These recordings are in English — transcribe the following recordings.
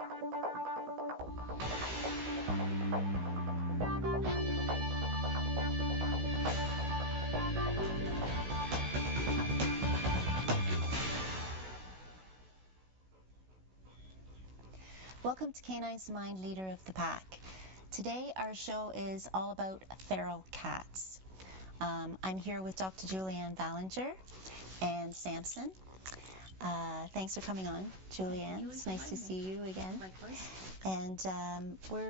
Welcome to Canine's Mind, Leader of the Pack. Today our show is all about feral cats. I'm here with Dr. Julianne Ballinger and Samson. Thanks for coming on, Julianne. It's nice to see you again. Likewise. And we're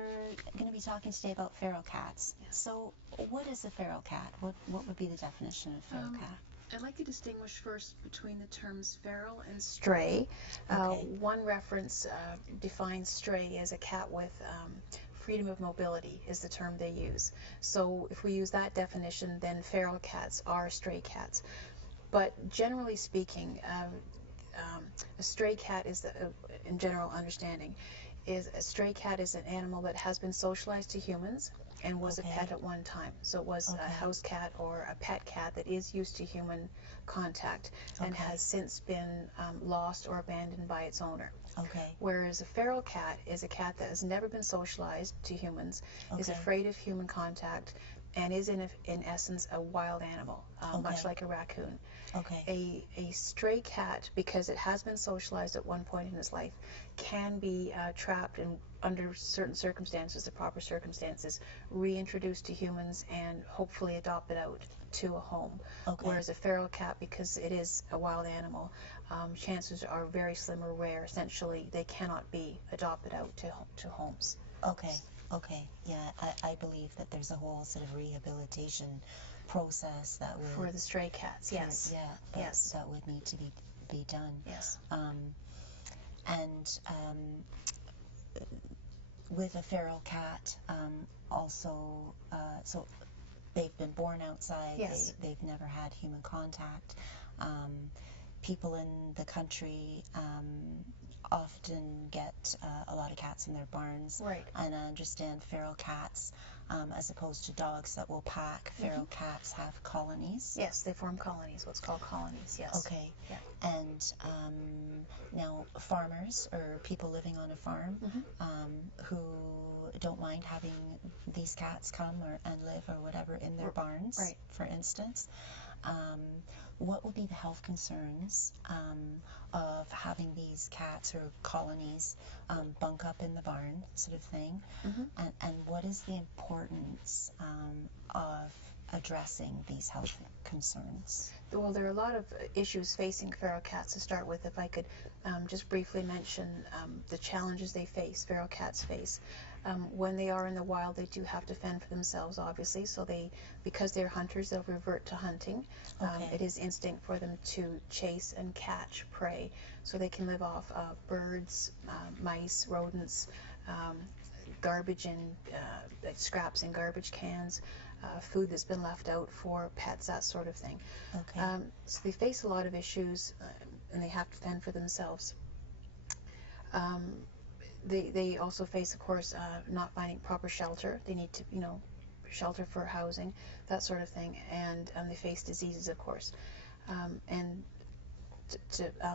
going to be talking today about feral cats. Yes. So what is a feral cat? What would be the definition of feral cat? I'd like to distinguish first between the terms feral and stray. Okay. One reference defines stray as a cat with freedom of mobility is the term they use. So if we use that definition, then feral cats are stray cats. But generally speaking, a stray cat is, in general understanding, is a stray cat is an animal that has been socialized to humans and was a pet at one time. So it was a house cat or a pet cat that is used to human contact and has since been lost or abandoned by its owner. Whereas a feral cat is a cat that has never been socialized to humans, is afraid of human contact, and is in essence a wild animal, much like a raccoon. A stray cat, because it has been socialized at one point in its life, can be trapped and under certain circumstances, the proper circumstances, reintroduced to humans and hopefully adopted out to a home. Whereas a feral cat, because it is a wild animal, chances are very slim or rare. Essentially, they cannot be adopted out to homes. Yeah, I believe that there's a whole sort of rehabilitation process that would... For the stray cats, yes. That would need to be done. Yes. With a feral cat, also, so they've been born outside, they've never had human contact. People in the country often get a lot of cats in their barns. And I understand feral cats, as opposed to dogs that will pack, feral cats have colonies. Yes, they form colonies, what's called colonies, yes. And now farmers or people living on a farm who don't mind having these cats come and live or whatever in their barns, for instance. What would be the health concerns of having these cats or colonies bunk up in the barn, sort of thing? And what is the importance of addressing these health concerns? Well, there are a lot of issues facing feral cats to start with. If I could just briefly mention the challenges they face, feral cats face. When they are in the wild, they do have to fend for themselves, obviously. So because they're hunters, they'll revert to hunting. It is instinct for them to chase and catch prey. So they can live off birds, mice, rodents, garbage and scraps in garbage cans, food that's been left out for pets, that sort of thing. So they face a lot of issues, and they have to fend for themselves. They also face, of course, not finding proper shelter. They need to, shelter for housing, that sort of thing, and they face diseases, of course. And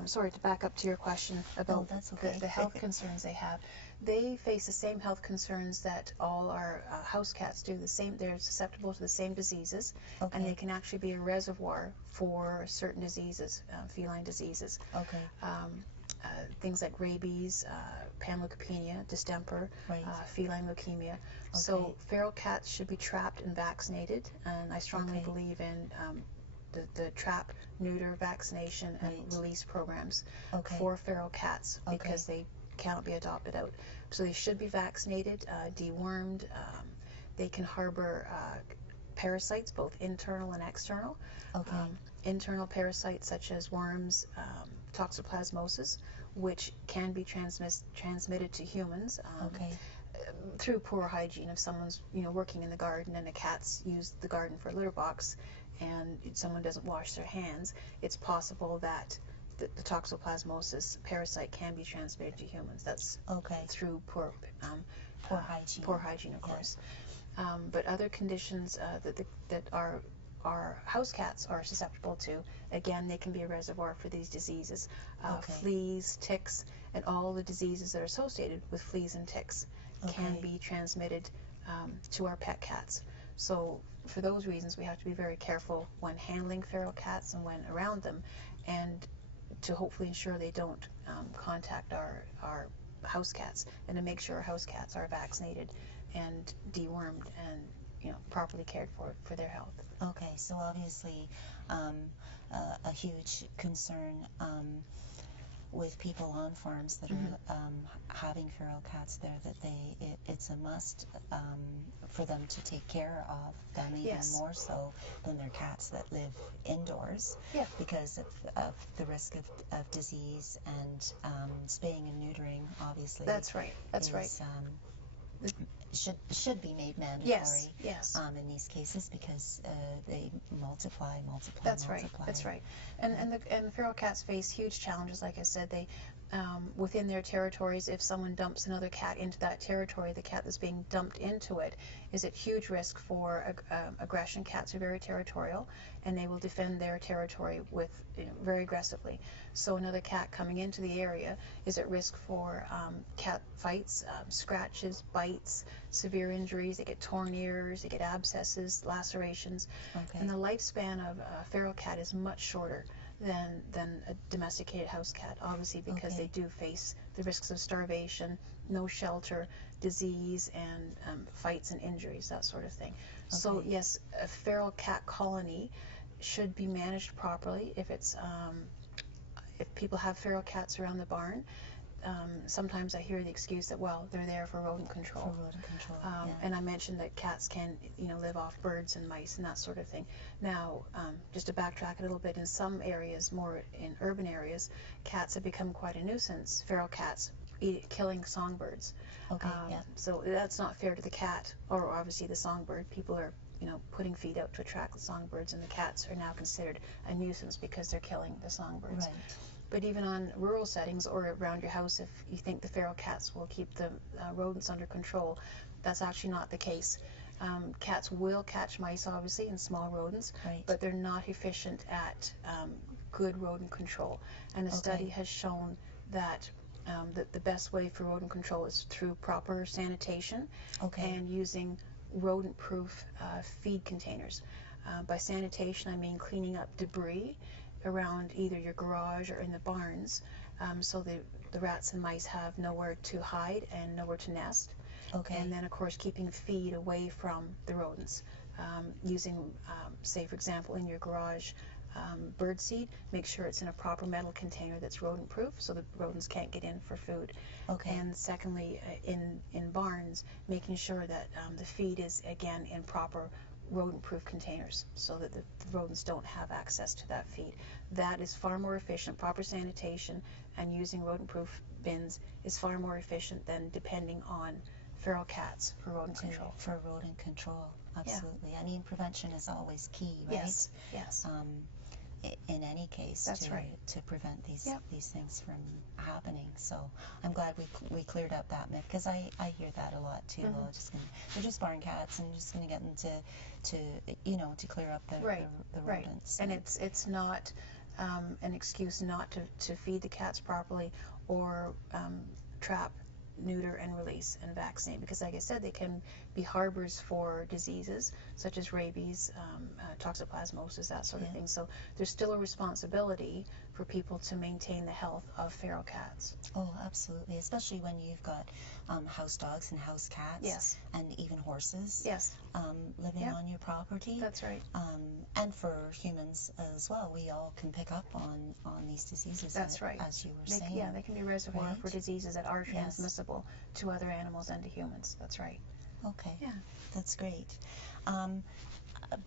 sorry, to back up to your question about the health concerns they have. They face the same health concerns that all our house cats do. They're susceptible to the same diseases, and they can actually be a reservoir for certain diseases, feline diseases. Things like rabies, panleukopenia, distemper, feline leukemia. So feral cats should be trapped and vaccinated, and I strongly believe in the trap, neuter, vaccination, and release programs for feral cats because they cannot be adopted out. So they should be vaccinated, dewormed. They can harbor parasites, both internal and external. Internal parasites such as worms, toxoplasmosis, which can be transmitted to humans through poor hygiene. If someone's working in the garden and a cat's used the garden for a litter box and someone doesn't wash their hands, it's possible that the toxoplasmosis parasite can be transmitted to humans. That's through poor hygiene, of course. But other conditions that our house cats are susceptible to, again, they can be a reservoir for these diseases. Fleas, ticks, and all the diseases that are associated with fleas and ticks can be transmitted to our pet cats. So for those reasons, we have to be very careful when handling feral cats and when around them, and to hopefully ensure they don't contact our house cats, and to make sure our house cats are vaccinated and dewormed and properly cared for their health. Okay, so obviously a huge concern with people on farms that are having feral cats there, that it's a must for them to take care of them, even more so than their cats that live indoors, because of the risk of disease, and spaying and neutering, obviously. That's right. Should be made mandatory. Yes. In these cases, because they multiply. That's right. And feral cats face huge challenges. Like I said, they within their territories, if someone dumps another cat into that territory, the cat that's being dumped into it is at huge risk for aggression. Cats are very territorial, and they will defend their territory with very aggressively. So another cat coming into the area is at risk for cat fights, scratches, bites, severe injuries. They get torn ears, they get abscesses, lacerations, and the lifespan of a feral cat is much shorter than a domesticated house cat, obviously, because they do face the risks of starvation, no shelter, disease, and fights and injuries, that sort of thing. So yes, a feral cat colony should be managed properly. If people have feral cats around the barn, sometimes I hear the excuse that, well, they're there for rodent control. And I mentioned that cats can, live off birds and mice and that sort of thing. Now, just to backtrack a little bit, in some areas, more in urban areas, cats have become quite a nuisance. Feral cats killing songbirds. So that's not fair to the cat, or obviously the songbird. People are, putting feed out to attract the songbirds, and the cats are now considered a nuisance because they're killing the songbirds. But even on rural settings or around your house, if you think the feral cats will keep the rodents under control, that's actually not the case. Cats will catch mice, obviously, and small rodents, but they're not efficient at good rodent control. And a study has shown that the best way for rodent control is through proper sanitation and using rodent-proof feed containers. By sanitation, I mean cleaning up debris around either your garage or in the barns, so the rats and mice have nowhere to hide and nowhere to nest. And then, of course, keeping feed away from the rodents. Using, say, for example, in your garage, bird seed, make sure it's in a proper metal container that's rodent-proof, so the rodents can't get in for food. And secondly, in barns, making sure that the feed is, again, in proper rodent-proof containers, so that the rodents don't have access to that feed. That is far more efficient. Proper sanitation and using rodent-proof bins is far more efficient than depending on feral cats for rodent control. For rodent control, absolutely. I mean, prevention is always key, right? Yes. In any case, to prevent these things from happening. So I'm glad we cleared up that myth, because I hear that a lot too. Well, they're just barn cats, and just going to get them to clear up the rodents. And it's not an excuse not to feed the cats properly, or trap, neuter, and release and vaccinate, because, like I said, they can be harbors for diseases such as rabies, toxoplasmosis, that sort of thing. So there's still a responsibility for people to maintain the health of feral cats. Oh, absolutely, especially when you've got house dogs and house cats, and even horses living on your property. That's right. And for humans as well, we all can pick up on these diseases. That's right. As you were saying. Yeah, they can be a reservoir for diseases that are transmissible to other animals and to humans. That's right. Okay. Yeah. That's great.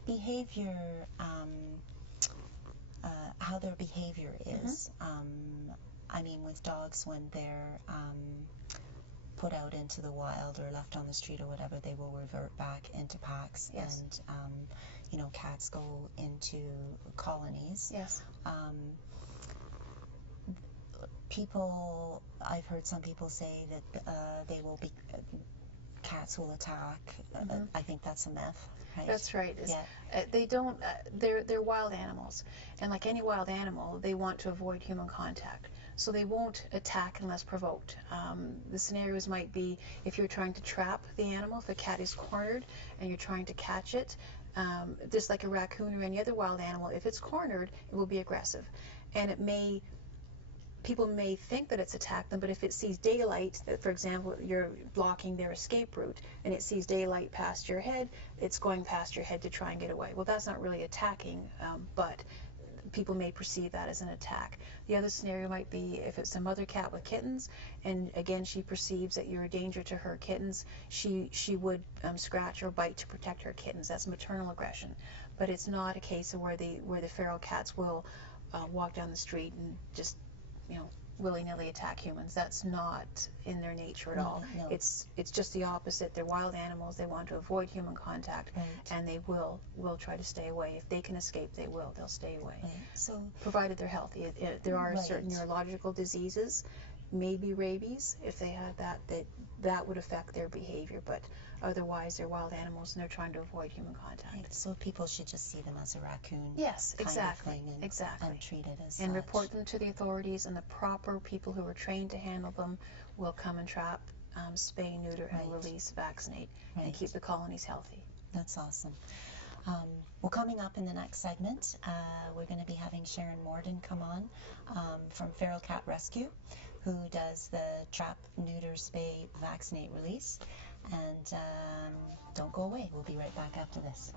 Behavior, how their behavior is. I mean, with dogs, when they're put out into the wild or left on the street or whatever, they will revert back into packs. And cats go into colonies. I've heard some people say that cats will attack. I think that's a myth, right? That's right. They don't. They're wild animals, and like any wild animal, they want to avoid human contact. so they won't attack unless provoked. The scenarios might be if you're trying to trap the animal, if a cat is cornered and you're trying to catch it, just like a raccoon or any other wild animal, if it's cornered, it will be aggressive. And people may think that it's attacked them, but if it sees daylight, for example, you're blocking their escape route, and it sees daylight past your head, it's going past your head to try and get away. Well, that's not really attacking, but people may perceive that as an attack. The other scenario might be if it's a mother cat with kittens, and again, she perceives that you're a danger to her kittens, she would scratch or bite to protect her kittens. That's maternal aggression. But it's not a case of where the feral cats will walk down the street and just willy-nilly attack humans. That's not in their nature at all. No. It's just the opposite. They're wild animals. They want to avoid human contact, right. and they will try to stay away. If they can escape, they'll stay away. Right. So, provided they're healthy. There are right. certain neurological diseases, maybe rabies, if they had that would affect their behavior, but otherwise they're wild animals and they're trying to avoid human contact. Right. So people should just see them as a raccoon. Yes, exactly. Kind of thing Exactly. And treat it as and such. report them to the authorities, and the proper people who are trained to handle them will come and trap, spay, neuter, right. and release, vaccinate, right. and keep the colonies healthy. That's awesome. Well, coming up in the next segment, we're going to be having Sharon Morden come on from Feral Cat Rescue, who does the trap, neuter, spay, vaccinate, release. And don't go away. We'll be right back after this.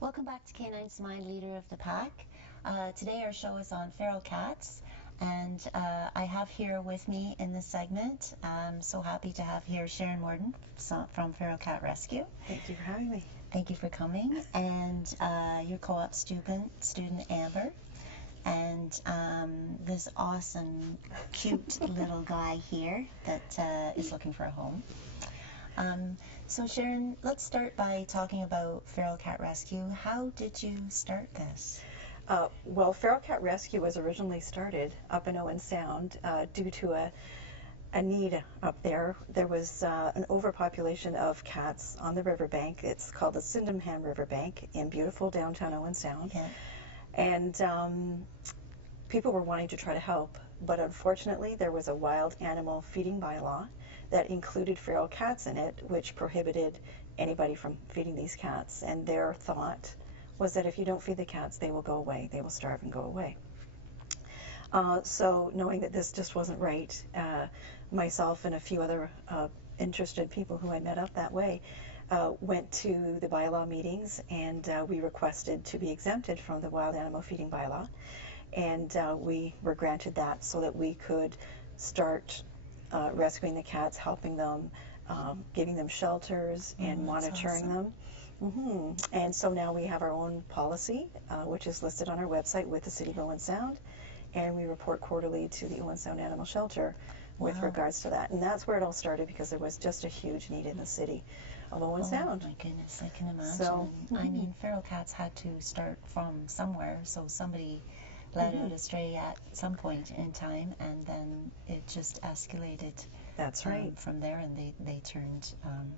Welcome back to Canine's Mind, Leader of the Pack. Today our show is on feral cats, and I have here with me in this segment, I'm so happy to have here Sharon Morden from Feral Cat Rescue. Thank you for having me. Thank you for coming. And your co-op student Amber, and this awesome, cute little guy here that is looking for a home. So Sharon, let's start by talking about Feral Cat Rescue. How did you start this? Well, Feral Cat Rescue was originally started up in Owen Sound due to a need up there. There was an overpopulation of cats on the riverbank. It's called the Sydenham Riverbank in beautiful downtown Owen Sound. Yeah. And people were wanting to try to help, but unfortunately there was a wild animal feeding bylaw that included feral cats in it, which prohibited anybody from feeding these cats. And their thought was that if you don't feed the cats, they will go away. They will starve and go away. So knowing that this just wasn't right, myself and a few other interested people who I met up that way went to the bylaw meetings, and we requested to be exempted from the wild animal feeding bylaw. And we were granted that so that we could start rescuing the cats, helping them, giving them shelters, and monitoring awesome. them. And so now we have our own policy, which is listed on our website with the City of Owen Sound, and we report quarterly to the Owen Sound Animal Shelter with Wow. regards to that. And that's where it all started, because there was just a huge need in the city of Owen Sound. Oh my goodness, I can imagine. So, I mean, feral cats had to start from somewhere, so somebody led out astray at some point in time, and then it just escalated. That's right. From there, and they turned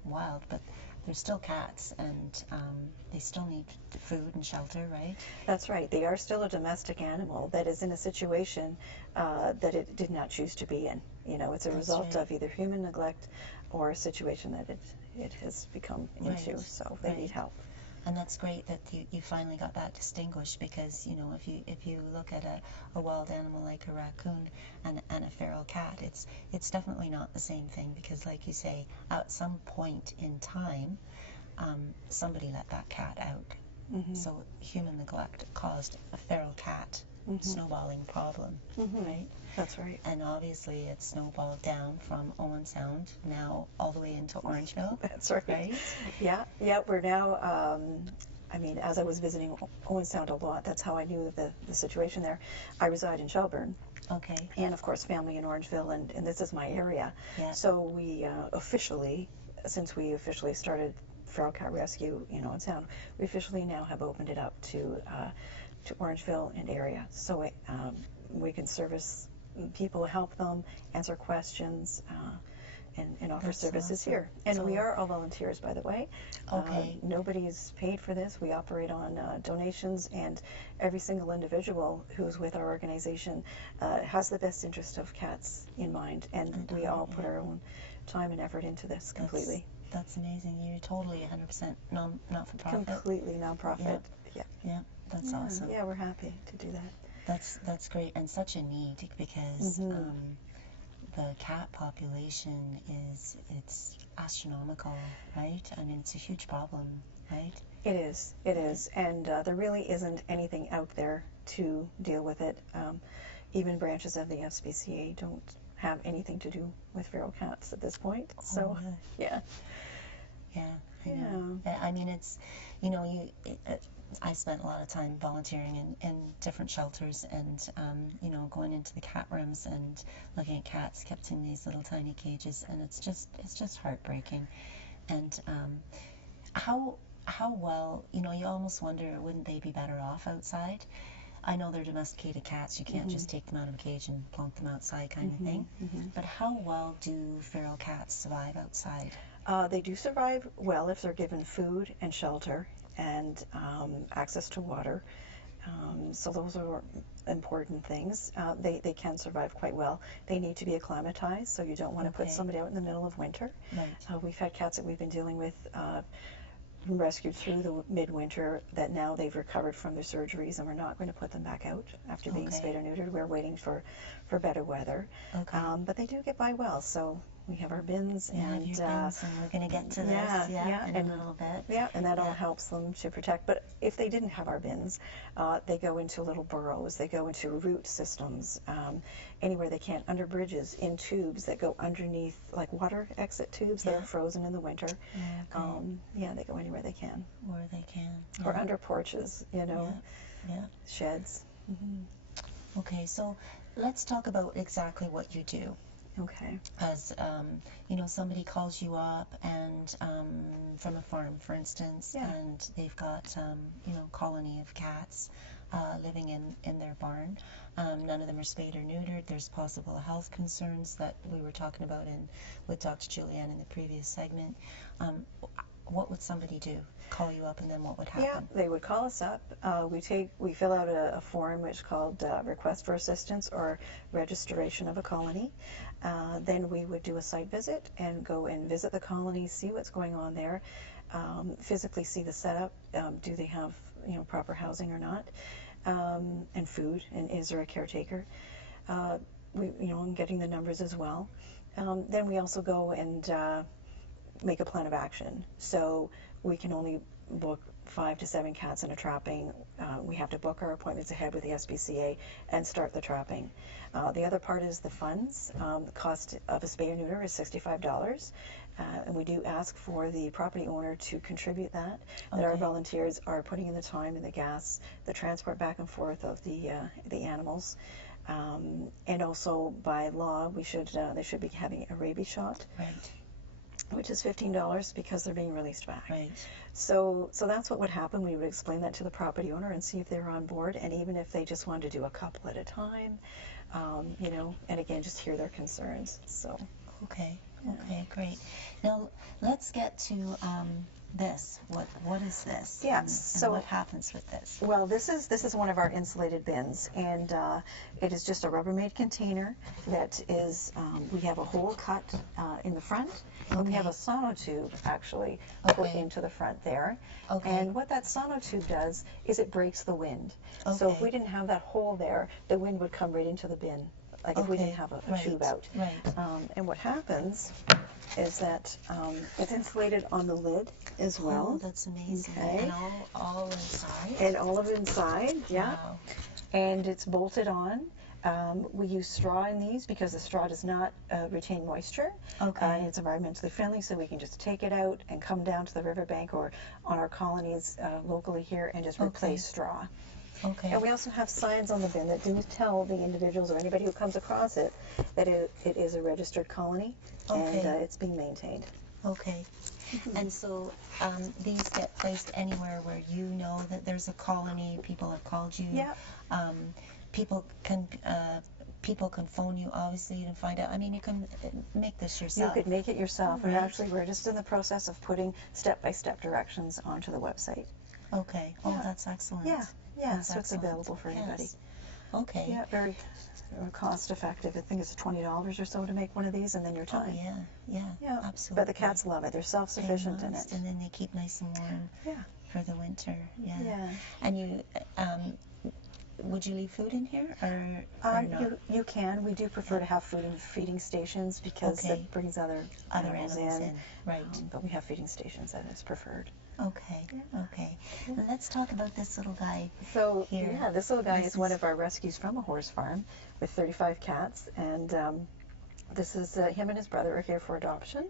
wild. But they're still cats, and they still need food and shelter, right? That's right. They are still a domestic animal that is in a situation that it did not choose to be in. You know, it's a That's result right. of either human neglect or a situation that it has become into. Right. So they need help. And that's great that you finally got that distinguished, because you know, if you look at a wild animal like a raccoon and a feral cat, it's definitely not the same thing, because like you say, at some point in time, somebody let that cat out. So human neglect caused a feral cat snowballing problem, right? That's right. And obviously it snowballed down from Owen Sound now all the way into Orangeville. That's right. Right? Yeah, we're now, I mean, as I was visiting Owen Sound a lot, that's how I knew the situation there. I reside in Shelburne. Okay. And of course, family in Orangeville, and this is my area. Yeah. So we since we officially started feral cat rescue in Owen Sound, we officially now have opened it up to Orangeville and area. So we can service people, help them, answer questions, and offer That's services awesome. here. And So- we are all volunteers, by the way. Okay. Nobody's paid for this. We operate on donations, and every single individual who's with our organization has the best interest of cats in mind, and we all put our own time and effort into this completely. That's amazing. You're totally 100% not for profit. Completely nonprofit. Yeah, that's awesome. Yeah, we're happy to do that. That's great, and such a need, because the cat population it's astronomical, right? I mean, it's a huge problem, right? It is, and there really isn't anything out there to deal with it. Even branches of the SPCA don't have anything to do with feral cats at this point. So, yeah. Yeah, I know. I mean, it's, you know, I spent a lot of time volunteering in different shelters, and you know, going into the cat rooms and looking at cats kept in these little tiny cages, and it's just heartbreaking. And how well, you know, you almost wonder, wouldn't they be better off outside? I know they're domesticated cats. You can't just take them out of a cage and plonk them outside, kind of thing. But how well do feral cats survive outside? They do survive well if they're given food and shelter and access to water. So those are important things. They can survive quite well. They need to be acclimatized, so you don't want to put somebody out in the middle of winter. Right. We've had cats that we've been dealing with rescued through the midwinter that now they've recovered from their surgeries, and we're not going to put them back out after being spayed or neutered. We're waiting for better weather. But they do get by well, so we have our bins, and bins, and we're going to get to this in a little bit. Yeah, and that all helps them to protect. But if they didn't have our bins, they go into little burrows, they go into root systems, anywhere they can, under bridges, in tubes that go underneath, like water exit tubes that are frozen in the winter. They go anywhere they can. Where they can. Or under porches, you know, sheds. Okay, so let's talk about exactly what you do. Okay. As you know, somebody calls you up, and from a farm, for instance, and they've got you know, colony of cats living in their barn. None of them are spayed or neutered. There's possible health concerns that we were talking about with Dr. Julianne in the previous segment. What would somebody do? Call you up, and then what would happen? Yeah, they would call us up. We fill out a form which is called Request for Assistance or Registration of a Colony. Then we would do a site visit and go and visit the colony, see what's going on there, physically see the setup. Do they have, you know, proper housing or not, and food, and is there a caretaker? And getting the numbers as well. Then we also go and make a plan of action. So we can only book 5 to 7 cats in a trapping. We have to book our appointments ahead with the SPCA and start the trapping. The other part is the funds. The cost of a spay or neuter is $65. And we do ask for the property owner to contribute that our volunteers are putting in the time and the gas, the transport back and forth of the animals. And also by law, they should be having a rabies shot, Right. which is $15 because they're being released back. Right. So that's what would happen. We would explain that to the property owner and see if they're on board, and even if they just wanted to do a couple at a time, and again, just hear their concerns. So. Okay. Okay. Great. Now let's get to this. What is this? Yeah. And So what happens with this? Well, this is one of our insulated bins, and it is just a Rubbermaid container that is. We have a hole cut in the front, and we have a sonotube actually put into the front there. Okay. And what that sonotube does is it breaks the wind. Okay. So if we didn't have that hole there, the wind would come right into the bin. Like if we didn't have a tube out. Right. And what happens is that it's insulated on the lid as well. Oh, that's amazing. Okay. And all inside? And all of it inside, yeah. Wow. And it's bolted on. We use straw in these because the straw does not retain moisture. Okay. And it's environmentally friendly, so we can just take it out and come down to the riverbank or on our colonies locally here and just replace straw. Okay. And we also have signs on the bin that do tell the individuals or anybody who comes across it that it is a registered colony and it's being maintained. Okay. And so these get placed anywhere where you know that there's a colony, people have called you. Yeah. People can phone you, obviously, to find out. I mean, you can make this yourself. You could make it yourself. And Right. actually, we're just in the process of putting step-by-step directions onto the website. Okay. Oh, that's excellent. Yeah. Yeah, That's so it's excellent. available for anybody. Yes. Okay. Yeah, very cost-effective. I think it's $20 or so to make one of these, and then your Oh, time. yeah, Yeah, absolutely. but the cats love it. They're self-sufficient in it. And then they keep nice and warm Yeah. for the winter. Yeah. Yeah. And you, would you leave food in here or not? You can. We do prefer to have food in feeding stations because Okay. it brings other animals in. Right. But we have feeding stations that is preferred. Okay. Okay. And let's talk about this little guy. So Here. yeah, this little guy This is one is- of our rescues from a horse farm with 35 cats, and this is him and his brother are here for adoption,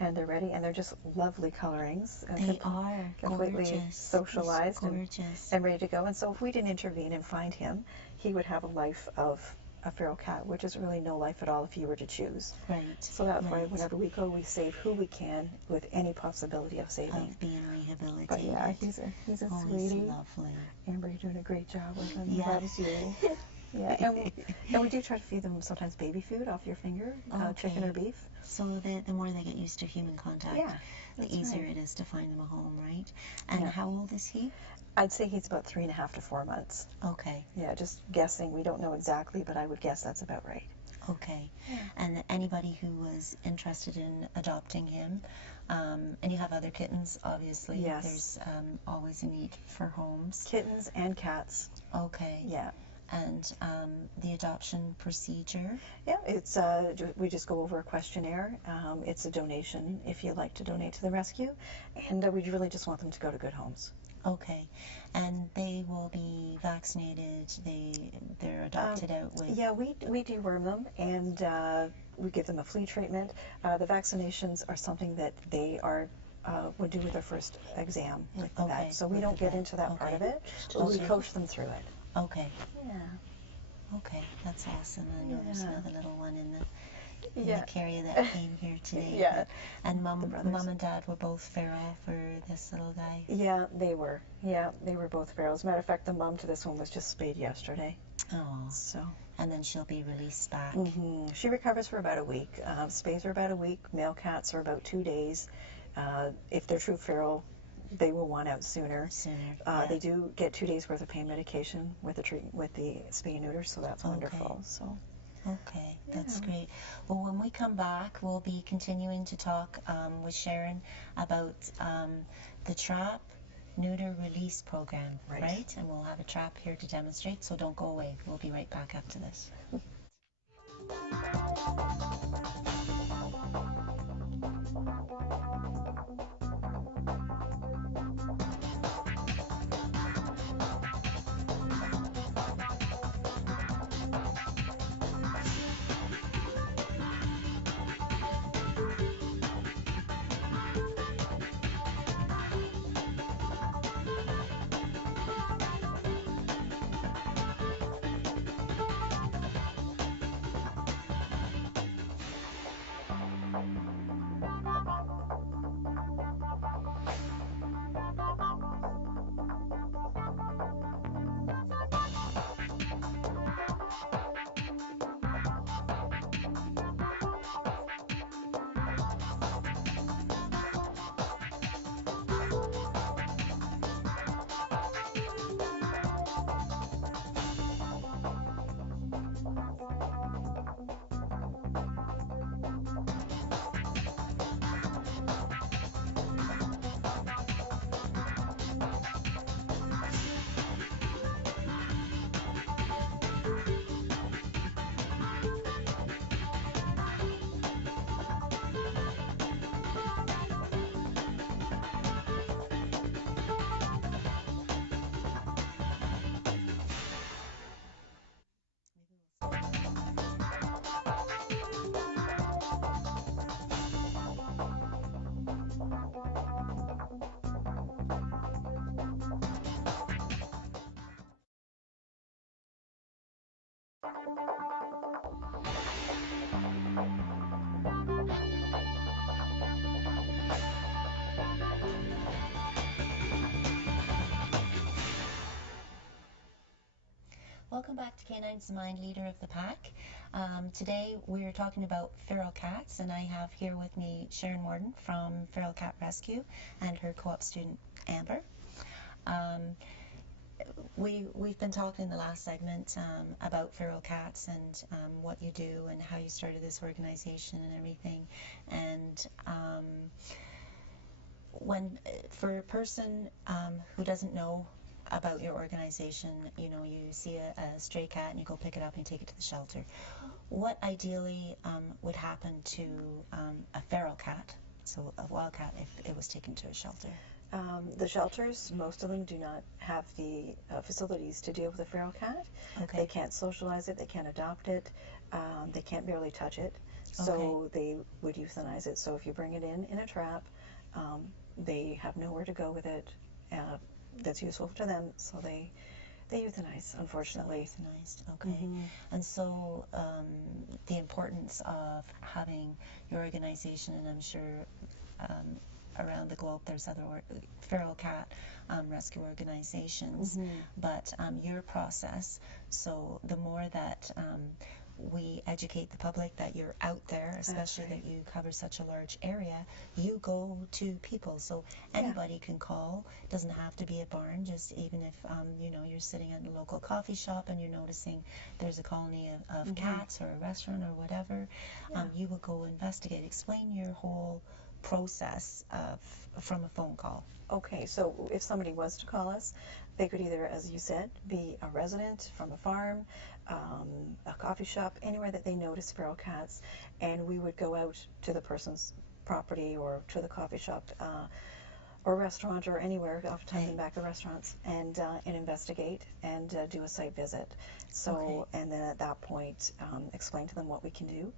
and they're ready, and they're just lovely colorings. And They are completely gorgeous. socialized Gorgeous. and ready to go. And so if we didn't intervene and find him, he would have a life of a feral cat, which is really no life at all if you were to choose. Right. So that's why right. whenever we go, we save who we can with any possibility of saving. Of being rehabilitated. But yeah, he's a Oh, sweetie. he's lovely. Amber, you're doing a great job with him. Yeah. That is you. Yeah, and we do try to feed them sometimes baby food off your finger, chicken Okay. or beef. So the more they get used to human contact, Yeah, the that's easier right. it is to find them a home, right? And Yeah. how old is he? I'd say he's about 3.5 to 4 months. Okay. Yeah, just guessing. We don't know exactly, but I would guess that's about right. Okay. Yeah. And anybody who was interested in adopting him, and you have other kittens, obviously. Yes. There's always a need for homes. Kittens and cats. Okay. Yeah. And the adoption procedure. Yeah, it's we just go over a questionnaire. It's a donation if you'd like to donate to the rescue, and we really just want them to go to good homes. Okay. And they will be vaccinated. They're adopted out with. Yeah, we deworm them and we give them a flea treatment. The vaccinations are something that they would do with their first exam with the Okay, vet. So we with don't the get vet. into that part of Okay. it. But we Okay. coach them through it. Okay. Yeah. Okay. That's awesome. I know there's Yeah. another little one in the Yeah. carrier that came here today. Yeah. And The mom brothers. and dad were both feral for this little guy. Yeah, they were. Yeah, they were both feral. As a matter of fact, the mom to this one was just spayed yesterday. Oh. So. And then she'll be released back. She recovers for about a week. Spays are about a week. Male cats are about 2 days. If they're true feral, they will want out sooner. Yeah. They do get 2 days worth of pain medication with the spay and neuter, so that's wonderful. So. Okay, that's Yeah. great. Well, when we come back, we'll be continuing to talk with Sharon about the trap neuter release program, right? And we'll have a trap here to demonstrate, so don't go away. We'll be right back after this. Welcome back to Canine's Mind, Leader of the Pack. Today we're talking about feral cats, and I have here with me Sharon Warden from Feral Cat Rescue and her co-op student Amber. We've been talking in the last segment about feral cats and what you do and how you started this organization and everything. And for a person who doesn't know about your organization, you see a stray cat and you go pick it up and you take it to the shelter. What ideally would happen to a feral cat, so a wild cat, if it was taken to a shelter? The shelters, most of them do not have the facilities to deal with a feral cat. Okay. They can't socialize it, they can't adopt it, they can't barely touch it, so they would euthanize it. So if you bring it in a trap, they have nowhere to go with it that's useful to them, so they euthanize, unfortunately. Euthanized, okay. And so the importance of having your organization, and I'm sure around the globe there's other feral cat rescue organizations, but your process, so the more that we educate the public that you're out there, especially that you cover such a large area, you go to people, so anybody can call. Doesn't have to be a barn, just even if you're sitting at a local coffee shop and you're noticing there's a colony of cats or a restaurant or whatever, you will go investigate. Explain your whole process from a phone call. Okay, so if somebody was to call us, they could either, as you said, be a resident from a farm, a coffee shop, anywhere that they notice feral cats, and we would go out to the person's property or to the coffee shop or restaurant or anywhere, oftentimes in back of restaurants, and investigate and do a site visit. So, and then at that point, explain to them what we can do.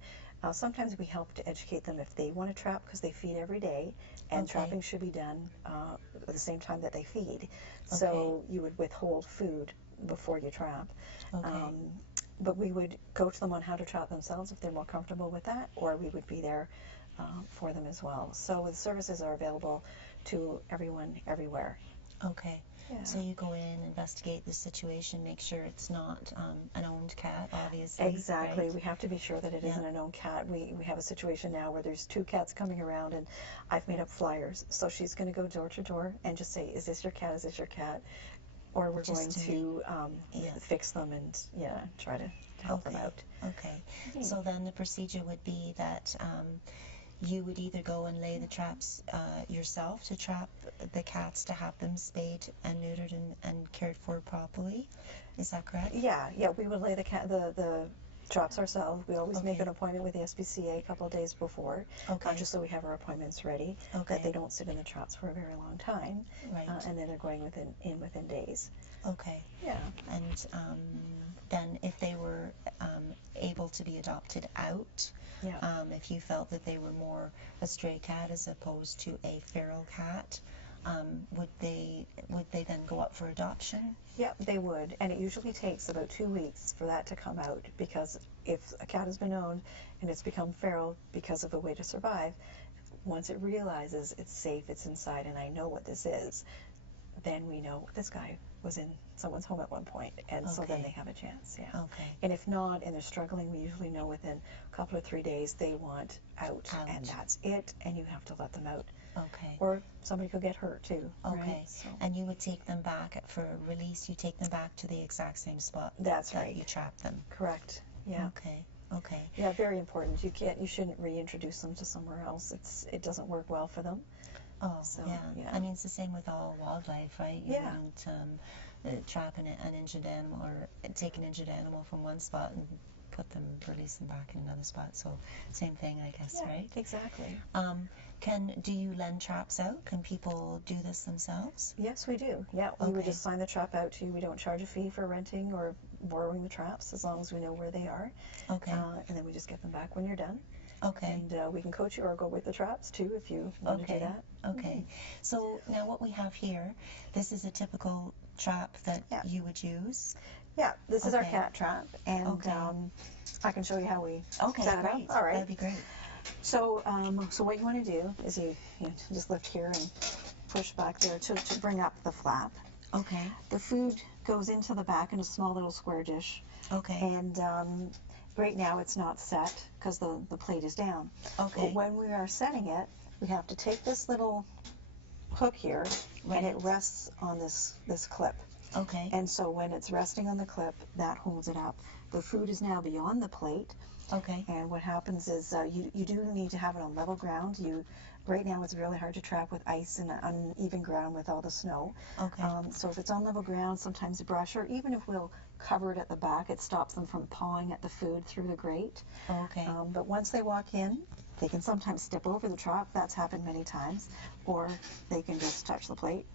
Sometimes we help to educate them if they want to trap, because they feed every day, and trapping should be done at the same time that they feed. So you would withhold food before you trap. But we would coach them on how to trap themselves if they're more comfortable with that, or we would be there for them as well. So the services are available to everyone, everywhere. Okay. Yeah. So you go in, investigate the situation, make sure it's not an owned cat, obviously. Exactly. Right? We have to be sure that it isn't an owned cat. We have a situation now where there's 2 cats coming around, and I've made up flyers. So she's going to go door to door and just say, is this your cat? Is this your cat? Or we're going to fix them and try to help them out. Okay. So then the procedure would be that you would either go and lay the traps yourself to trap the cats, to have them spayed and neutered and cared for properly. Is that correct? Yeah. We would lay the traps ourselves. We always make an appointment with the SPCA a couple of days before, just so we have our appointments ready, that they don't sit in the traps for a very long time, and then they're going within days. Okay. Yeah. And then if they were able to be adopted out, if you felt that they were more a stray cat as opposed to a feral cat, would they then go up for adoption? Yeah, they would, and it usually takes about 2 weeks for that to come out, because if a cat has been owned and it's become feral because of a way to survive, once it realizes it's safe, it's inside, and I know what this is, then we know this guy was in someone's home at one point, and so then they have a chance. And if not, and they're struggling, we usually know within a couple or 3 days they want out, and that's it, and you have to let them out. Or somebody could get hurt too. Right? So. And you would take them back for release. You take them back to the exact same spot. That's that right. You trap them. Correct. Yeah. Okay. Yeah, very important. You shouldn't reintroduce them to somewhere else. It doesn't work well for them. Oh, so, yeah. I mean, it's the same with all wildlife, right? You wouldn't trap an injured animal or take an injured animal from one spot and release them back in another spot. So same thing, I guess, right? Exactly. Do you lend traps out? Can people do this themselves? Yes, we do. Yeah, we would just sign the trap out to you. We don't charge a fee for renting or borrowing the traps, as long as we know where they are. And then we just get them back when you're done. And we can coach you or go with the traps too if you want to do that. So now what we have here, this is a typical trap that you would use. Yeah, this is our Okay. cat trap, and Okay. I can show you how we Okay, set it up. great. All right. That'd be great. So, so what you want to do is you just lift here and push back there to bring up the flap. Okay. The food goes into the back in a small little square dish, Okay. and right now it's not set because the plate is down. Okay. But when we are setting it, we have to take this little hook here, Right. and it rests on this clip. Okay. And so when it's resting on the clip, that holds it up. The food is now beyond the plate, Okay. and what happens is you do need to have it on level ground. Right now it's really hard to trap with ice and uneven ground with all the snow. Okay. So if it's on level ground, sometimes a brush, or even if we'll cover it at the back, it stops them from pawing at the food through the grate. Okay. But once they walk in, they can sometimes step over the trap. That's happened many times. Or they can just touch the plate.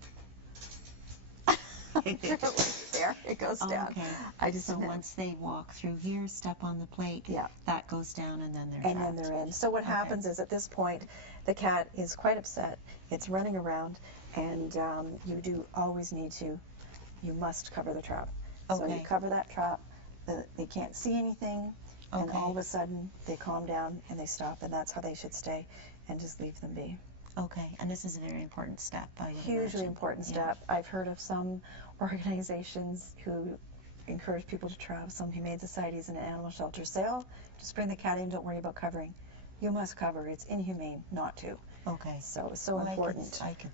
There, it goes down. Okay. I just So didn't- once they walk through here, step on the plate, Yeah. that goes down, and then they're and then trapped. they're in. So what Okay. happens is at this point, the cat is quite upset. It's running around, and you do always need to, you must cover the trap. So you Okay. cover that trap. They can't see anything, and Okay. all of a sudden they calm down and they stop, and that's how they should stay, and just leave them be. Okay. And this is a very important step. I would Hugely imagine. important Yeah. step. I've heard of some organizations who encourage people to trap, some humane societies and animal shelters say, oh, just bring the cat in, don't worry about covering. You must cover. It's inhumane not to. Okay. So it's so Well, important. I can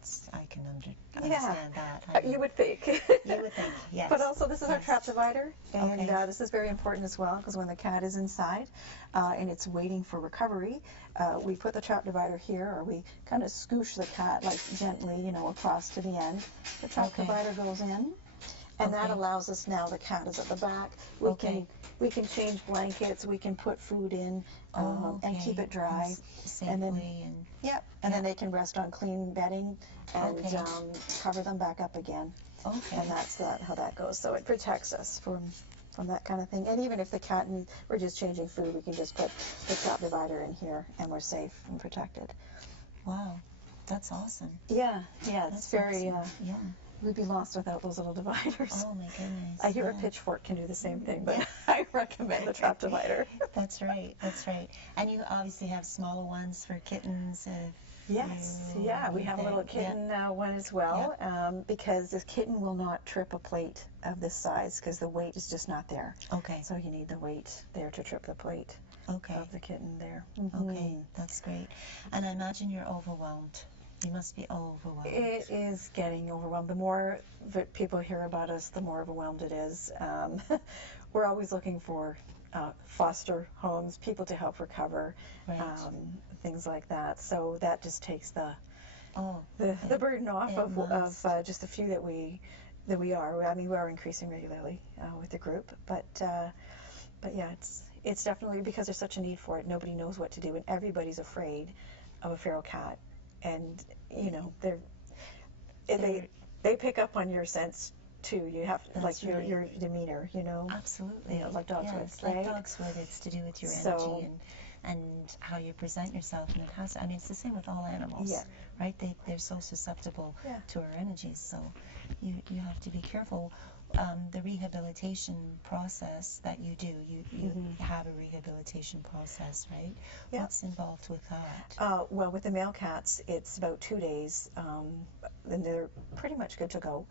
understand that. You would think. You would think, yes. But also, this is our Yes. trap divider, and Okay. this is very important as well, because when the cat is inside and it's waiting for recovery, we put the trap divider here, or we kind of scoosh the cat like gently, across to the end. The trap Okay. divider goes in, and that Okay. allows us, now the cat is at the back. Okay. We can change blankets, we can put food in, Oh, and keep okay. it dry. Safely and then- and Yep, and then they can rest on clean bedding and Okay. cover them back up again. okay. And that's how that goes. So it protects us from that kind of thing. And even if the cat we're just changing food, we can just put the trap divider in here, and we're safe and protected. Wow, that's awesome. Yeah, it's That's very. awesome. Yeah. We'd be lost without those little dividers. Oh my goodness. I hear a yeah. pitchfork can do the same thing, but I recommend the trap divider. That's right. That's right. And you obviously have smaller ones for kittens. Yes, yeah, we have a little kitten one as well, because the kitten will not trip a plate of this size because the weight is just not there. Okay. So you need the weight there to trip the plate Okay. of the kitten there. Okay. That's great. And I imagine you're overwhelmed. You must be overwhelmed. It is getting overwhelmed. The more that people hear about us, the more overwhelmed it is. We're always looking for foster homes, people to help recover, Right. things like that. So that just takes the Oh. burden off it of must. just a few that we are. I mean, we are increasing regularly with the group, but yeah, it's definitely because there's such a need for it. Nobody knows what to do, and everybody's afraid of a feral cat, and they pick up on your sense too. You have That's like right. your demeanor, Absolutely. like dogs yes, would, like right? dogs would. It's to do with your So- energy and how you present yourself, and it has. I mean, it's the same with all animals, Yeah. right? They're so susceptible Yeah. to our energies. So you have to be careful. The rehabilitation process that you do, you have a rehabilitation process, right? Yeah. What's involved with that? Well, with the male cats, it's about 2 days, and they're pretty much good to go.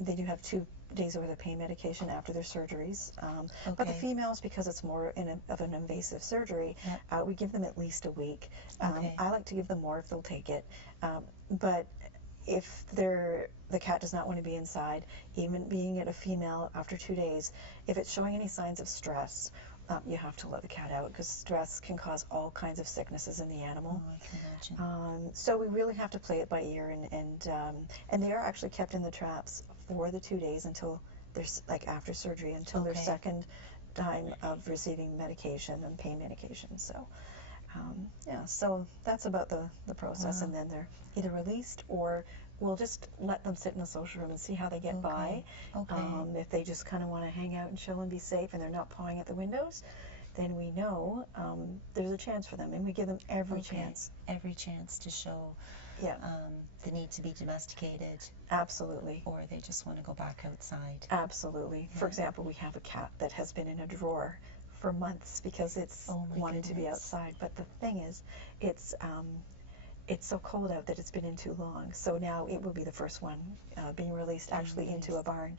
They do have 2 days over the pain medication after their surgeries. But the Okay. females, because it's more of an invasive surgery, we give them at least a week. Okay. I like to give them more if they'll take it. But if the cat does not want to be inside, even being it a female after 2 days, if it's showing any signs of stress, you have to let the cat out, because stress can cause all kinds of sicknesses in the animal. Oh, I can imagine. So we really have to play it by ear, and they are actually kept in the traps for the 2 days until there's like after surgery, until their Okay. second time of receiving medication and pain medication. So so that's about the process. Wow. And then they're either released, or we'll just let them sit in the social room and see how they get by. Okay. If they just kind of want to hang out and chill and be safe, and they're not pawing at the windows, then we know there's a chance for them, and we give them every Okay. chance. Every chance to show Yeah. The need to be domesticated, Absolutely. or they just want to go back outside. Absolutely. For example, we have a cat that has been in a drawer for months because it's Oh my wanted to be goodness. outside. But the thing is, it's so cold out that it's been in too long. So now it will be the first one being released actually into a barn.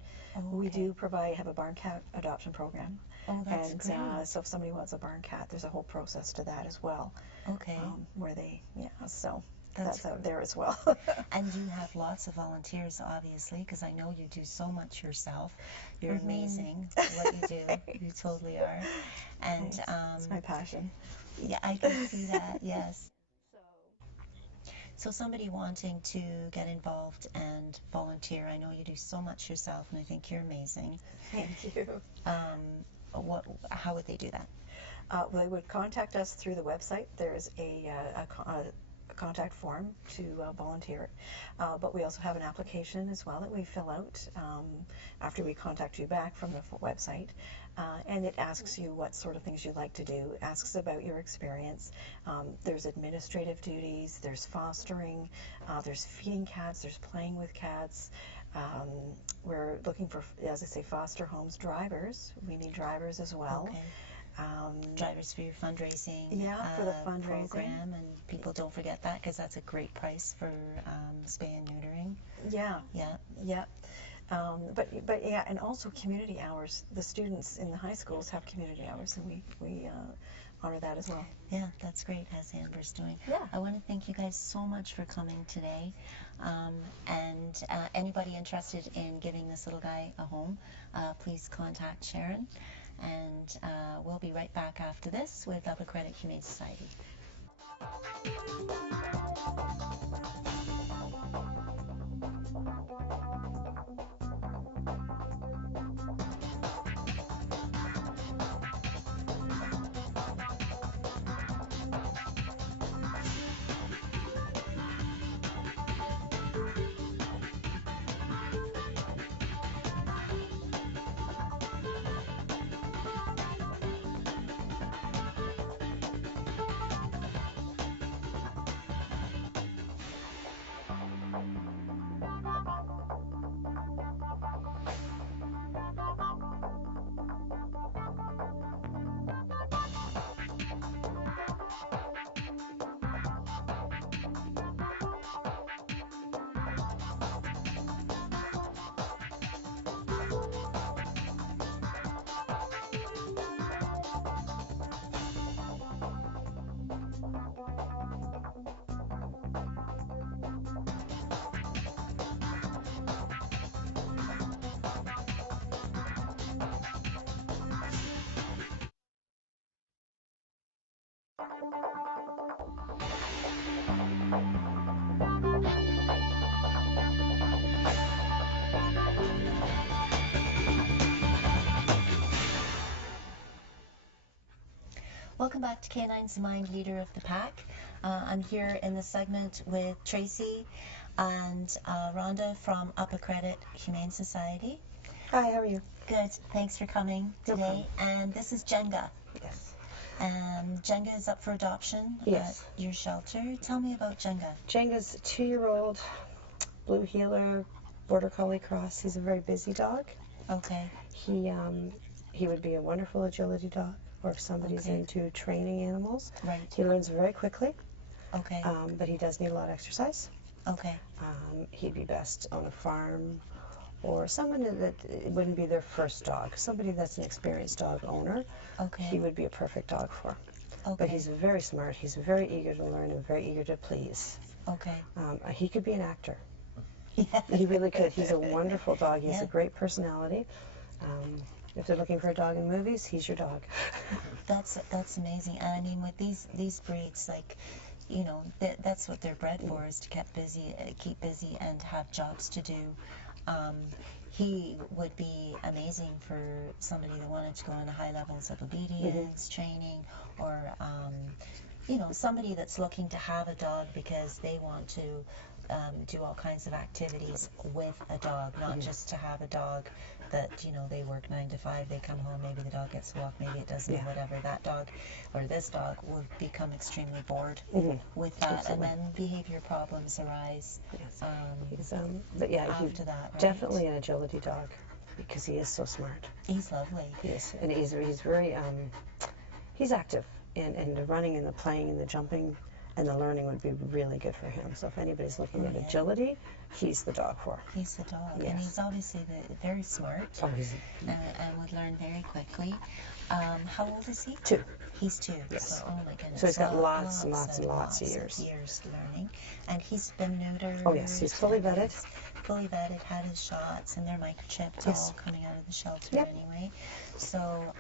We do have a barn cat adoption program. Oh, that's And great. so if somebody wants a barn cat, there's a whole process to that as well. Okay. Where they, so That's that's out there as well. And you have lots of volunteers, obviously, because I know you do so much yourself. You're amazing at what you do. You totally are. And It's my passion. yeah, I can see that. Yes. So somebody wanting to get involved and volunteer, I know you do so much yourself, and I think you're amazing. Thank you. How would they do that? They would contact us through the website. There's a contact form to volunteer, but we also have an application as well that we fill out after we contact you back from the website, and it asks you what sort of things you'd like to do, asks about your experience. There's administrative duties, there's fostering, there's feeding cats, there's playing with cats. We're looking for, as I say, foster homes drivers. We need drivers as well. Okay. Drivers for your fundraising for the fundraising program, and people don't forget that because that's a great price for spay and neutering. Yeah. But yeah, and also community hours. The students in the high schools have community hours, and we honor that as well. Yeah, that's great, as Amber's doing. Yeah. I want to thank you guys so much for coming today. And anybody interested in giving this little guy a home, please contact Sharon. And we'll be right back after this with Upper Credit Humane Society. Welcome back to Canine's Mind, Leader of the Pack. I'm here in the segment with Tracy and Rhonda from Upper Credit Humane Society. Hi, how are you? Good, thanks for coming today. And this is Jenga. Yes. Jenga is up for adoption Yes. at your shelter. Tell me about Jenga. Jenga's a 2-year-old blue heeler, border collie cross. He's a very busy dog. Okay. He would be a wonderful agility dog, or if somebody's into training animals. Right. He learns very quickly. Okay. But he does need a lot of exercise. Okay. He'd be best on a farm, or someone that it wouldn't be their first dog. Somebody that's an experienced dog owner. Okay. He would be a perfect dog for. Okay. But he's very smart. He's very eager to learn and very eager to please. Okay. He could be an actor. Yeah. He really could. He's a wonderful dog. He has Yeah. a great personality. If they're looking for a dog in movies, he's your dog. That's amazing. And I mean, with these breeds, like, you know, that's what they're bred for, is to keep busy and have jobs to do. He would be amazing for somebody that wanted to go into high levels of obedience training, or you know, somebody that's looking to have a dog because they want to do all kinds of activities with a dog, not just to have a dog that, they work 9 to 5, they come home, maybe the dog gets a walk, maybe it doesn't, whatever. That dog or this dog will become extremely bored with that, Absolutely. and then behavior problems arise But yeah, after that, right? definitely an agility dog because he is so smart. He's lovely. Yes, and he's very he's active, and the running and the playing and the jumping and the learning would be really good for him. So if anybody's looking at agility, he's the dog for. He's the dog, Yes. and he's obviously very smart Oh, he's and would learn very quickly. How old is he? 2. He's 2. Yes. So, oh my goodness. So he's got lots of of years. Years learning, and he's been neutered. Oh yes, he's fully vetted. Fully vetted, had his shots, and they're microchipped, Yes. all coming out of the shelter Yep. anyway. So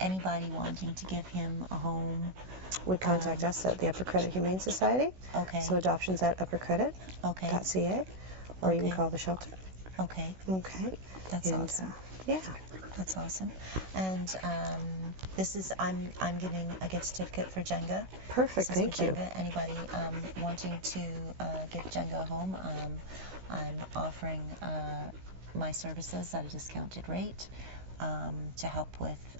anybody wanting to give him a home Would contact us at the Upper Credit Humane Society. Okay. So adoptions at uppercredit.ca, Okay. or you can Okay. call the shelter. Okay. Okay. That's And, awesome. Yeah. That's awesome. And this is I'm giving a gift certificate for Jenga. Perfect. This is Thank for you. Jenga. Anybody wanting to give Jenga a home, I'm offering my services at a discounted rate to help with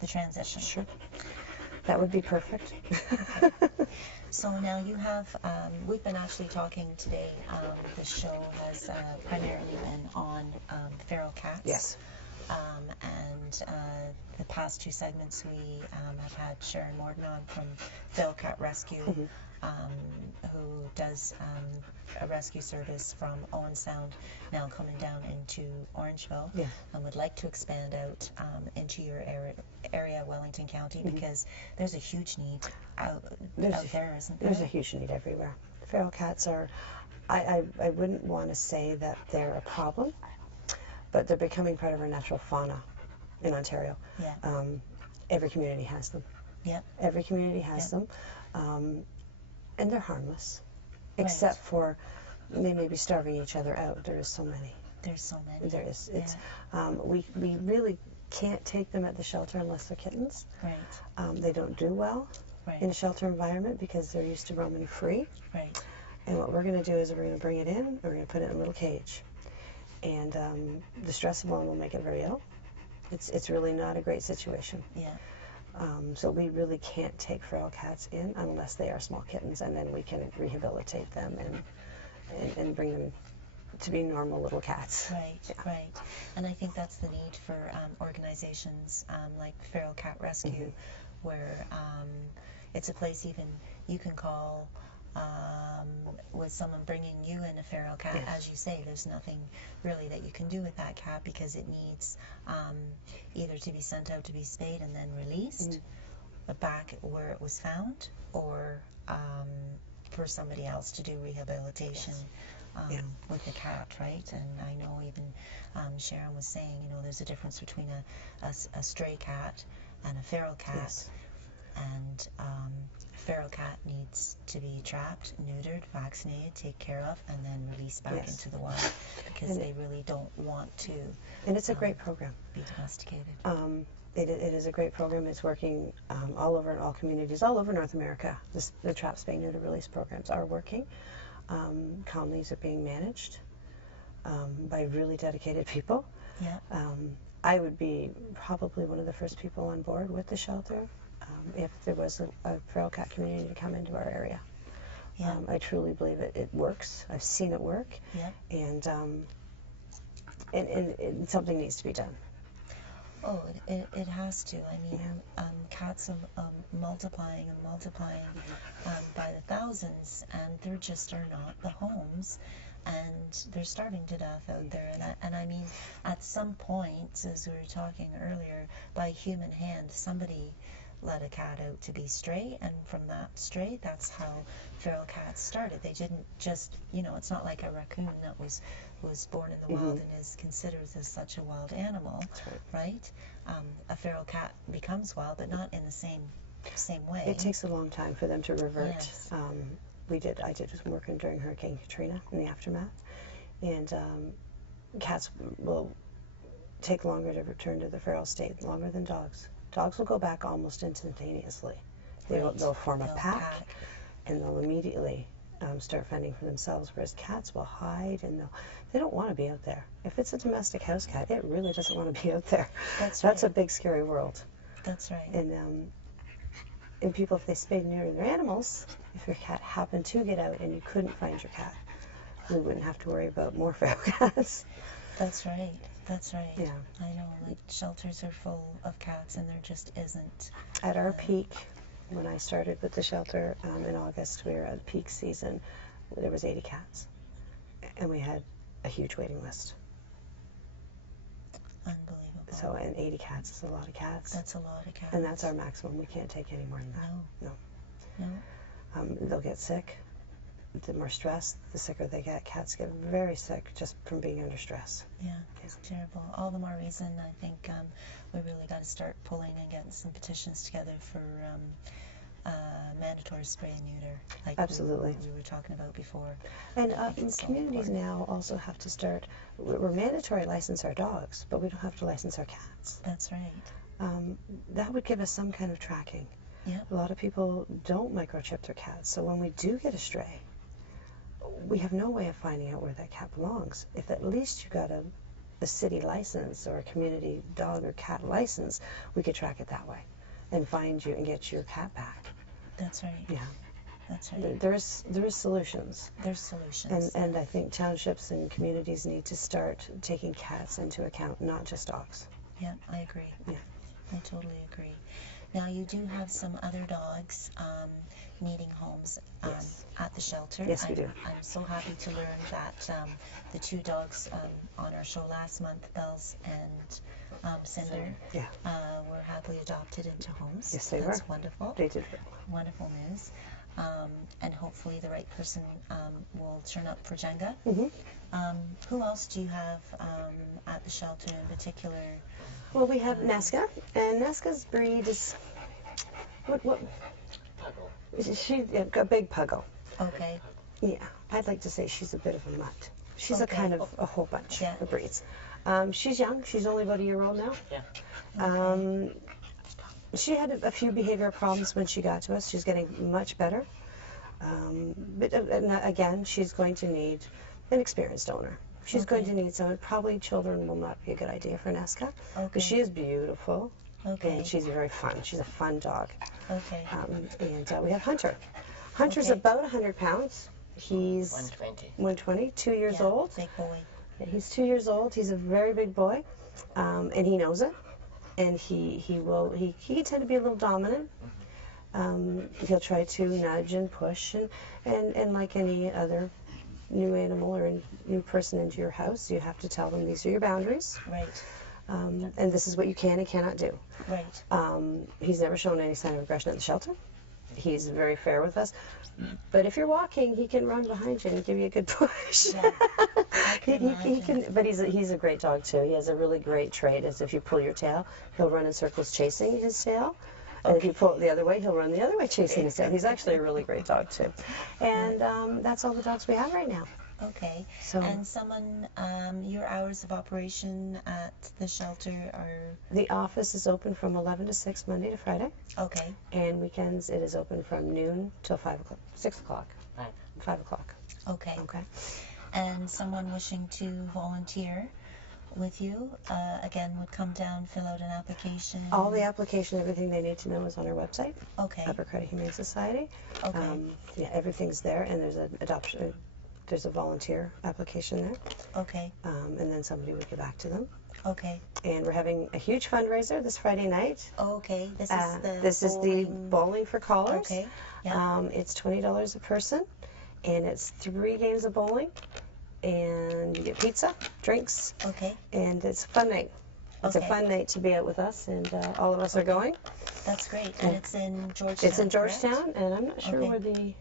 the transition. Sure. That would be perfect. So now you have, we've been actually talking today, the show has primarily been on feral cats. Yes. And the past 2 segments we have had Sharon Morden on from Feral Cat Rescue, who does a rescue service from Owen Sound, now coming down into Orangeville, Yeah. and would like to expand out into your area, Wellington County, because there's a huge need out there, isn't there? There's a huge need everywhere. Feral cats are, I wouldn't want to say that they're a problem, but they're becoming part of our natural fauna in Ontario. Yeah. Every community has them. Yep. Every community has them. And they're harmless, except for they may be starving each other out. There is so many. There's so many. There is. It's we really can't take them at the shelter unless they're kittens. Right. They don't do well Right. in a shelter environment because they're used to roaming free. Right. And what we're going to do is we're going to bring it in, we're going to put it in a little cage. And the stress alone will make it very ill. It's really not a great situation. Yeah. So we really can't take feral cats in unless they are small kittens, and then we can rehabilitate them and bring them to be normal little cats. Right, right. And I think that's the need for organizations like Feral Cat Rescue, where it's a place even you can call with someone bringing you in a feral cat. Yes. As you say, there's nothing really that you can do with that cat because it needs either to be sent out to be spayed and then released back where it was found, or for somebody else to do rehabilitation. With the cat, right? And I know even Sharon was saying, there's a difference between a stray cat and a feral cat. Yes. And a feral cat needs to be trapped, neutered, vaccinated, taken care of, and then released back into the wild because they really don't want to. And it's a great program. Be domesticated. It is a great program. It's working all over in all communities, all over North America. The trap, spay, neuter, release programs are working. Colonies are being managed by really dedicated people. Yeah. I would be probably one of the first people on board with the shelter if there was a feral cat community to come into our area. Yeah. I truly believe it works. I've seen it work. Yeah. And something needs to be done. Oh, it has to. I mean, cats are multiplying and multiplying by the thousands, and there just are not the homes, and they're starving to death out there. And I mean, at some point, as we were talking earlier, by human hand, somebody let a cat out to be stray, and from that stray, that's how feral cats started. They didn't just, it's not like a raccoon that was born in the wild and is considered as such a wild animal. That's right. A feral cat becomes wild, but not in the same way. It takes a long time for them to revert. Yes. I did some work during Hurricane Katrina in the aftermath, and cats will take longer to return to the feral state, longer than dogs. Dogs will go back almost instantaneously. They'll form a pack, and they'll immediately start fending for themselves, whereas cats will hide and they don't want to be out there. If it's a domestic house cat, it really doesn't want to be out there. That's That's right. a big, scary world. That's right. And people, if they spay and neuter their animals, if your cat happened to get out and you couldn't find your cat, we wouldn't have to worry about more feral cats. That's right. That's right. Yeah. I know, like, shelters are full of cats, and there just isn't. At our peak, when I started with the shelter in August, we were at peak season. There was 80 cats, and we had a huge waiting list. Unbelievable. So, and 80 cats is a lot of cats. That's a lot of cats. And that's our maximum. We can't take any more than that. No. They'll get sick. The more stress, the sicker they get. Cats get very sick just from being under stress. Yeah, it's terrible. All the more reason, I think, we really got to start pulling and getting some petitions together for mandatory spray and neuter. Like Absolutely. we were talking about before. And communities now also have to start, we're mandatory license our dogs, but we don't have to license our cats. That's right. That would give us some kind of tracking. Yeah. A lot of people don't microchip their cats, so when we do get a stray, we have no way of finding out where that cat belongs. If at least you got a city license or a community dog or cat license, we could track it that way and find you and get your cat back. That's right. Yeah. That's right. There is solutions. There's solutions. And I think townships and communities need to start taking cats into account, not just dogs. Yeah, I agree. Yeah. I totally agree. Now, you do have some other dogs needing homes Yes. at the shelter. Yes, we do. I'm so happy to learn that the two dogs on our show last month, Bells and Cinder, Yeah. were happily adopted into homes. Yes, they That's were. wonderful. They did. Wonderful news. And hopefully the right person will turn up for Jenga. Mm-hmm. Who else do you have at the shelter in particular? Well, we have Nesca, and Nesca's breed is what? She's a big puggle. Okay. Yeah, I'd like to say she's a bit of a mutt. She's Okay. a kind of a whole bunch Yeah. of breeds. She's young. She's only about a year old now. Okay. She had a few behavioral problems when she got to us. She's getting much better. But again, she's going to need an experienced owner. She's going to need someone. Probably children will not be a good idea for Nesca. Okay. Because she is beautiful. Okay. And she's very fun. She's a fun dog. Okay. And we have Hunter. Hunter's Okay. about 100 pounds. He's 120, 2 years Yeah, old. Big boy. He's 2 years old. He's a very big boy, and he knows it. And he can tend to be a little dominant. He'll try to nudge and push, and like any other new animal or new person into your house, you have to tell them these are your boundaries, Right. and this is what you can and cannot do. Right. He's never shown any sign of aggression at the shelter. He's very fair with us. But if you're walking, he can run behind you and give you a good push. Yeah, he can. But he's a great dog too. He has a really great trait. Is if you pull your tail, he'll run in circles chasing his tail. And if you pull it the other way, he'll run the other way chasing his tail. He's actually a really great dog too. And that's all the dogs we have right now. Okay. So And someone, your hours of operation at the shelter are... the office is open from 11 to 6 Monday to Friday, Okay. and weekends it is open from noon till 5 o'clock, 6 o'clock, 5 o'clock. Okay. Okay. And someone wishing to volunteer with you, again, would come down, fill out an application? All the application, everything they need to know is on our website, Okay. Upper Credit Humane Society. Okay. Yeah, everything's there, and there's an adoption. There's a volunteer application there, Okay. and then somebody would get back to them. Okay. And we're having a huge fundraiser this Friday night. Okay. This is the This is the bowling for callers. Okay. Yeah. It's $20 a person, and it's 3 games of bowling, and you get pizza, drinks, Okay. and it's a fun night. It's Okay. a fun night to be out with us, and all of us are going. That's great. And it's in Georgetown. It's in correct? Georgetown, and I'm not sure Okay. where the...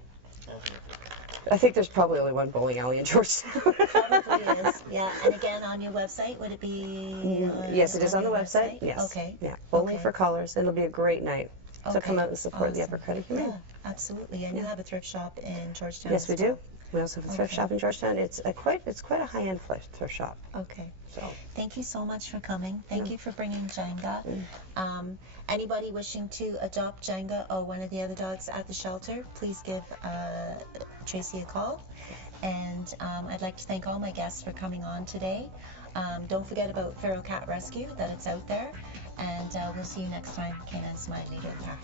I think there's probably only one bowling alley in Georgetown. Probably is. Yeah. And again, on your website, would it be? Yes, it is on the your website. Yes. Okay. Yeah, bowling Okay. for callers. It'll be a great night. So Okay. come out and support the Awesome. Upper Credit Humane. Yeah, absolutely. And you have a thrift shop in Georgetown. Yes, we as well. do. We also have a thrift shop in Georgetown. It's quite a high-end thrift shop. Okay. So thank you so much for coming. Thank you for bringing Jenga. Anybody wishing to adopt Jenga or one of the other dogs at the shelter, please give Tracy a call. And I'd like to thank all my guests for coming on today. Don't forget about Feral Cat Rescue, that it's out there. And we'll see you next time. Canine Smile Leader Pack.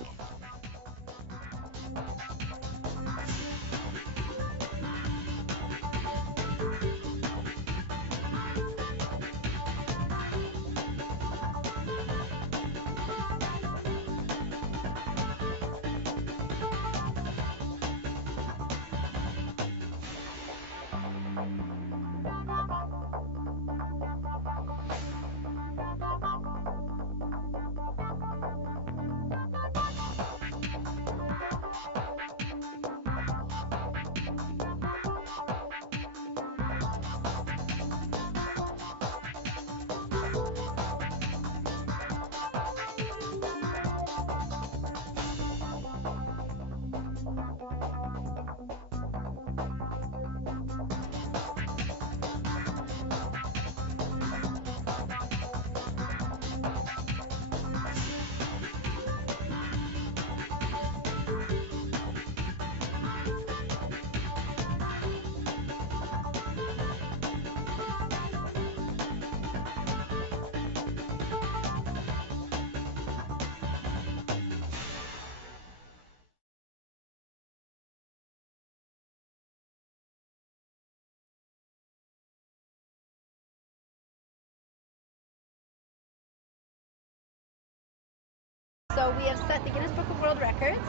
So we have set the Guinness Book of World Records.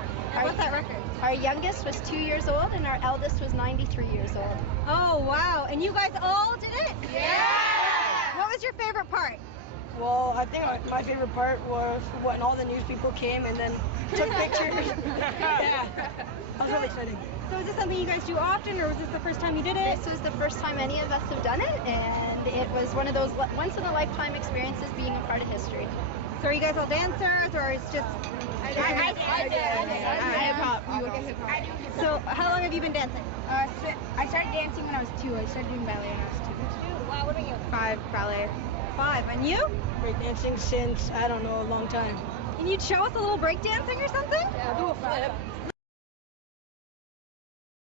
What's that record? Our youngest was 2 years old and our eldest was 93 years old. Oh, wow. And you guys all did it? Yeah! What was your favorite part? Well, I think my favorite part was when all the news people came and then took pictures. Yeah, that was really exciting. So is this something you guys do often, or was this the first time you did it? This was the first time any of us have done it, and it was one of those once-in-a-lifetime experiences being a part of history. So are you guys all dancers, or it's just... I did. Hip-hop. You look at hip-hop. So how long have you been dancing? I started dancing when I was 2. I started doing ballet when I was 2. Wow, what are you? 5, ballet. 5. And you? Breakdancing since, I don't know, a long time. Can you show us a little break dancing or something? Yeah, I'll do a